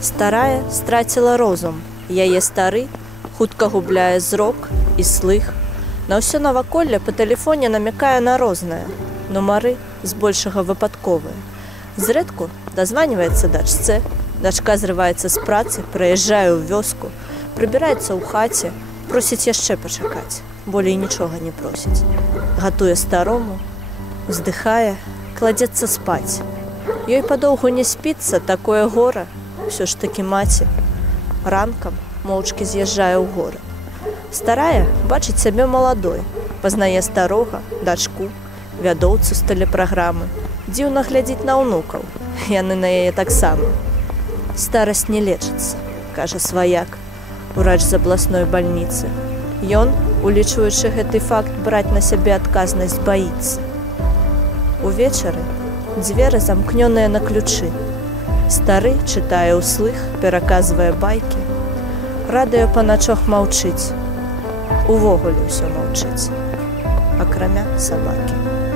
Старая страціла розум, яе стары хутка губляе зрок і слых. На ўсё наваколле па тэлефоне намякае на рознае, нумары збольшага выпадковыя. Зрэдку дазваніваецца дачцэ, дачка зрываецца з працы, прыязджае ў вёску, прыбіраецца ў хаце, просіць яшчэ пачакаць, болей нічога не просіць. Гатуе старому, уздыхае, кладзецца спаць. Ёй падоўгу не спіцца, такое гора, ўсё ж такі маці. Ранкам моўчкі з'язджае ў горад. Старая бачыць сябе маладой, пазнае старога, дачку, вядоўцу з тэлепраграмы. Дзіўна глядзіць на ўнукаў, яны на яе таксама. Старасць не лечыцца, кажа сваяк, урач з абласной бальніцы. Ён, улічваючы гэты факт, браць на сябе адказнасць баіцца. Увечары дзверы замкнёныя на ключы. Стары чытае ўслых, пераказвае байкі. Радыё па начах маўчыць. Увогуле ўсё маўчыць, акрамя сабакі.